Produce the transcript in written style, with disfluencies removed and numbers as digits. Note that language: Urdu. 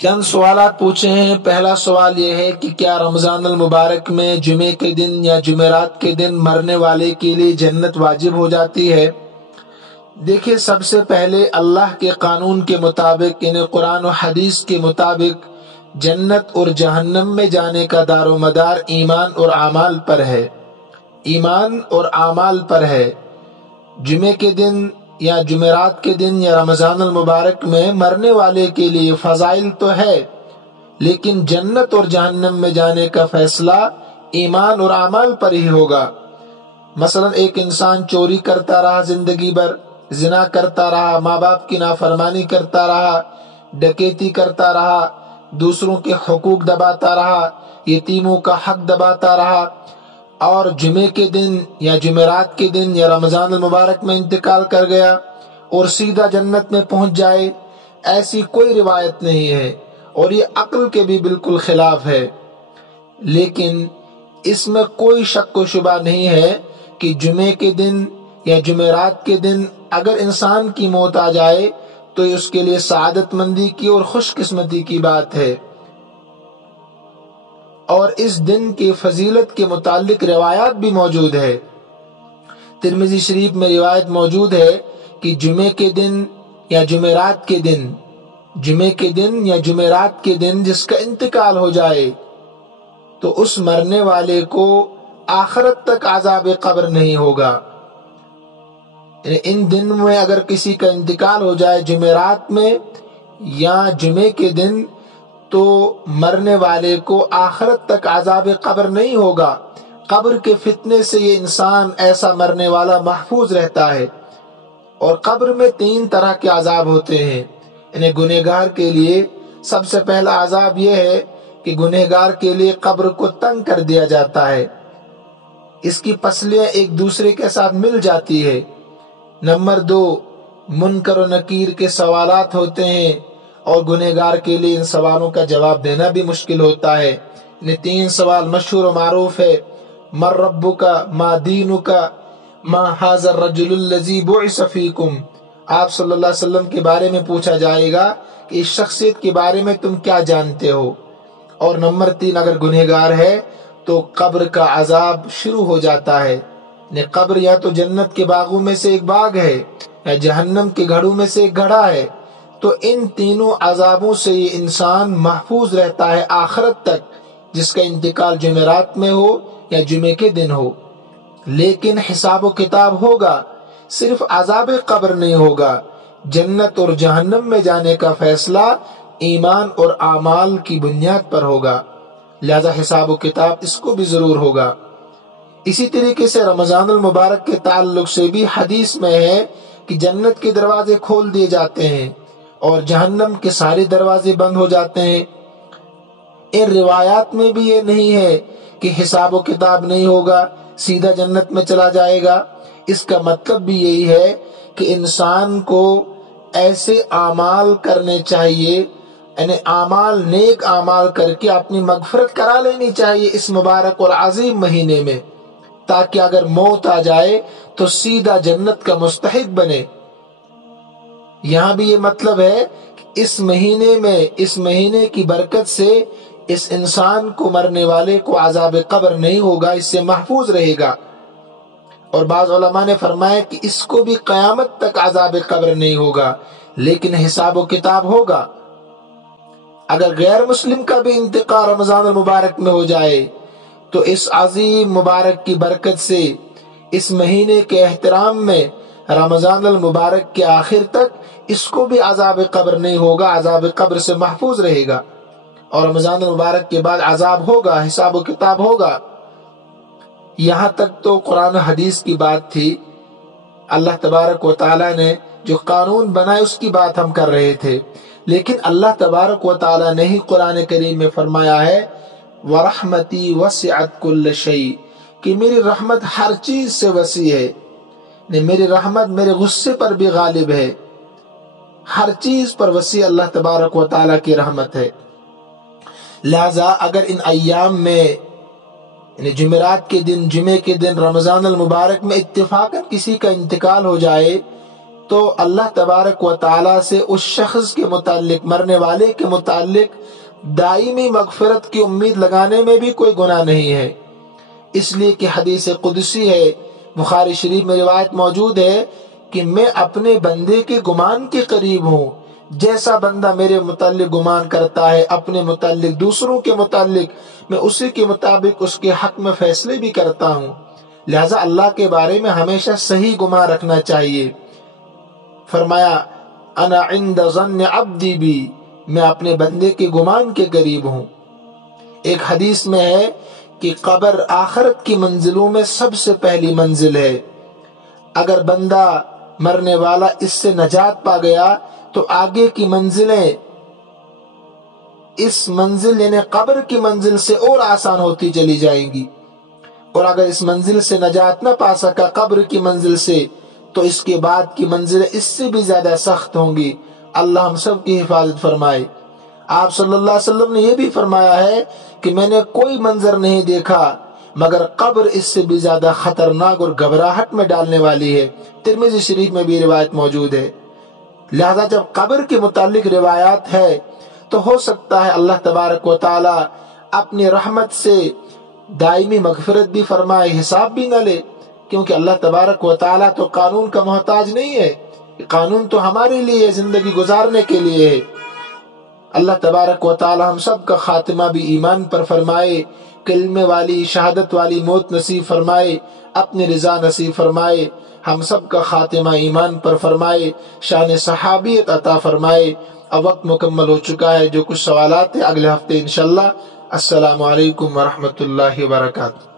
چند سوالات پوچھے ہیں۔ پہلا سوال یہ ہے کہ کیا رمضان المبارک میں جمعے کے دن یا جمعرات کے دن مرنے والے کے لیے جنت واجب ہو جاتی ہے؟ دیکھیں، سب سے پہلے اللہ کے قانون کے مطابق یعنی قرآن و حدیث کے مطابق جنت اور جہنم میں جانے کا دار و مدار ایمان اور اعمال پر ہے۔ ایمان اور اعمال پر ہے۔ جمعے کے دن یا جمعرات کے دن یا رمضان المبارک میں مرنے والے کے لیے فضائل تو ہے، لیکن جنت اور جہنم میں جانے کا فیصلہ ایمان اور اعمال پر ہی ہوگا۔ مثلا ایک انسان چوری کرتا رہا زندگی بھر، زنا کرتا رہا، ماں باپ کی نافرمانی کرتا رہا، ڈکیتی کرتا رہا، دوسروں کے حقوق دباتا رہا، یتیموں کا حق دباتا رہا، اور جمعے کے دن یا جمعرات کے دن یا رمضان المبارک میں انتقال کر گیا اور سیدھا جنت میں پہنچ جائے، ایسی کوئی روایت نہیں ہے اور یہ عقل کے بھی بالکل خلاف ہے۔ لیکن اس میں کوئی شک و شبہ نہیں ہے کہ جمعے کے دن یا جمعرات کے دن اگر انسان کی موت آ جائے تو اس کے لیے سعادت مندی کی اور خوش قسمتی کی بات ہے۔ اور اس دن کی فضیلت کے متعلق روایات بھی موجود ہے۔ ترمذی شریف میں روایت موجود ہے کہ جمعے کے دن یا جمعرات کے دن جس کا انتقال ہو جائے تو اس مرنے والے کو آخرت تک عذاب قبر نہیں ہوگا۔ یعنی ان دن میں اگر کسی کا انتقال ہو جائے جمعرات میں یا جمعے کے دن تو مرنے والے کو آخرت تک عذاب قبر نہیں ہوگا۔ قبر کے فتنے سے یہ انسان ایسا مرنے والا محفوظ رہتا ہے۔ اور قبر میں 3 طرح کے عذاب ہوتے ہیں۔ یعنی گنہگار کے لیے سب سے پہلا عذاب یہ ہے کہ گنہگار کے لیے قبر کو تنگ کر دیا جاتا ہے، اس کی پسلیاں ایک دوسرے کے ساتھ مل جاتی ہے۔ نمبر 2، منکر و نکیر کے سوالات ہوتے ہیں اور گنہگار کے لیے ان سوالوں کا جواب دینا بھی مشکل ہوتا ہے۔ یہ 3 سوال مشہور و معروف ہے۔ من ربک، ما دینک، ما ھذا الرجل الذی بعث فیکم۔ آپ صلی اللہ علیہ وسلم کے بارے میں پوچھا جائے گا کہ اس شخصیت کے بارے میں تم کیا جانتے ہو۔ اور نمبر 3، اگر گنہگار ہے تو قبر کا عذاب شروع ہو جاتا ہے۔ قبر یا تو جنت کے باغوں میں سے ایک باغ ہے یا جہنم کے گھڑوں میں سے ایک گھڑا ہے، تو ان تینوں عذابوں سے یہ انسان محفوظ رہتا ہے آخرت تک، جس کا انتقال جمعرات میں ہو یا جمعے کے دن ہو۔ لیکن حساب و کتاب ہوگا، صرف عذاب قبر نہیں ہوگا۔ جنت اور جہنم میں جانے کا فیصلہ ایمان اور اعمال کی بنیاد پر ہوگا، لہذا حساب و کتاب اس کو بھی ضرور ہوگا۔ اسی طریقے سے رمضان المبارک کے تعلق سے بھی حدیث میں ہے کہ جنت کے دروازے کھول دیے جاتے ہیں اور جہنم کے سارے دروازے بند ہو جاتے ہیں۔ ان روایات میں بھی یہ نہیں ہے کہ حساب و کتاب نہیں ہوگا، سیدھا جنت میں چلا جائے گا۔ اس کا مطلب بھی یہی ہے کہ انسان کو ایسے اعمال کرنے چاہیے، یعنی نیک اعمال کر کے اپنی مغفرت کرا لینی چاہیے اس مبارک اور عظیم مہینے میں، تاکہ اگر موت آ جائے تو سیدھا جنت کا مستحق بنے۔ یہاں بھی یہ مطلب ہے کہ اس مہینے کی برکت سے اس انسان کو، مرنے والے کو عذاب قبر نہیں ہوگا، اس سے محفوظ رہے گا۔ اور بعض علماء نے فرمایا کہ اس کو بھی قیامت تک عذاب قبر نہیں ہوگا، لیکن حساب و کتاب ہوگا۔ اگر غیر مسلم کا بھی انتقال رمضان المبارک میں ہو جائے تو اس عظیم مبارک کی برکت سے اس مہینے کے احترام میں رمضان المبارک کے آخر تک اس کو بھی عذاب قبر نہیں ہوگا، عذاب قبر سے محفوظ رہے گا۔ اور رمضان المبارک کے بعد عذاب ہوگا، حساب و کتاب ہوگا۔ یہاں تک تو قرآن و حدیث کی بات تھی، اللہ تبارک و تعالیٰ نے جو قانون بنائے اس کی بات ہم کر رہے تھے، لیکن اللہ تبارک و تعالیٰ نے ہی قرآن کریم میں فرمایا ہے وَرَحْمَتِي وَسِعَتْ كُلَّ شَيْءٍ، کہ میری رحمت ہر چیز سے وسیع ہے۔ میری رحمت میرے غصے پر بھی غالب ہے، ہر چیز پر وسیع اللہ تبارک و تعالیٰ کی رحمت ہے۔ لہذا اگر ان ایام میں یعنی جمعرات کے دن، جمعے کے دن، رمضان المبارک میں اتفاقاً کسی کا انتقال ہو جائے تو اللہ تبارک و تعالی سے اس شخص کے متعلق، مرنے والے کے متعلق دائمی مغفرت کی امید لگانے میں بھی کوئی گناہ نہیں ہے۔ اس لیے کہ حدیث قدسی ہے، بخاری شریف میں روایت موجود ہے کہ میں اپنے بندے کے گمان کے قریب ہوں، جیسا بندہ میرے متعلق گمان کرتا ہے اپنے متعلق دوسروں کے متعلق، میں اسی کے مطابق اس کے حق میں فیصلے بھی کرتا ہوں۔ لہذا اللہ کے بارے میں ہمیشہ صحیح گمان رکھنا چاہیے۔ فرمایا انا عند ظن عبدی بی، میں اپنے بندے کے گمان کے قریب ہوں۔ ایک حدیث میں ہے کہ قبر آخرت کی منزلوں میں سب سے پہلی منزل ہے۔ اگر بندہ مرنے والا اس سے نجات پا گیا تو آگے کی منزلیں اس منزل یعنی قبر کی منزل سے اور آسان ہوتی چلی جائیں گی، اور اگر اس منزل سے نجات نہ پا سکا قبر کی منزل سے تو اس کے بعد کی منزلیں اس سے بھی زیادہ سخت ہوں گی۔ اللہ ہم سب کی حفاظت فرمائے۔ آپ صلی اللہ علیہ وسلم نے یہ بھی فرمایا ہے کہ میں نے کوئی منظر نہیں دیکھا مگر قبر اس سے بھی زیادہ خطرناک اور گھبراہٹ میں ڈالنے والی ہے۔ ترمذی شریف میں بھی روایت موجود ہے۔ لہذا جب قبر کے متعلق روایات ہے تو ہو سکتا ہے اللہ تبارک و تعالی اپنی رحمت سے دائمی مغفرت بھی فرمائے، حساب بھی نہ لے، کیونکہ اللہ تبارک و تعالی تو قانون کا محتاج نہیں ہے، قانون تو ہمارے لیے زندگی گزارنے کے لیے ہے۔ اللہ تبارک و تعالی ہم سب کا خاتمہ بھی ایمان پر فرمائے، کلمے والی شہادت والی موت نصیب فرمائے، اپنی رضا نصیب فرمائے، ہم سب کا خاتمہ ایمان پر فرمائے، شان صحابیت عطا فرمائے۔ اب وقت مکمل ہو چکا ہے، جو کچھ سوالات ہیں اگلے ہفتے انشاءاللہ۔ السلام علیکم ورحمۃ اللہ وبرکاتہ۔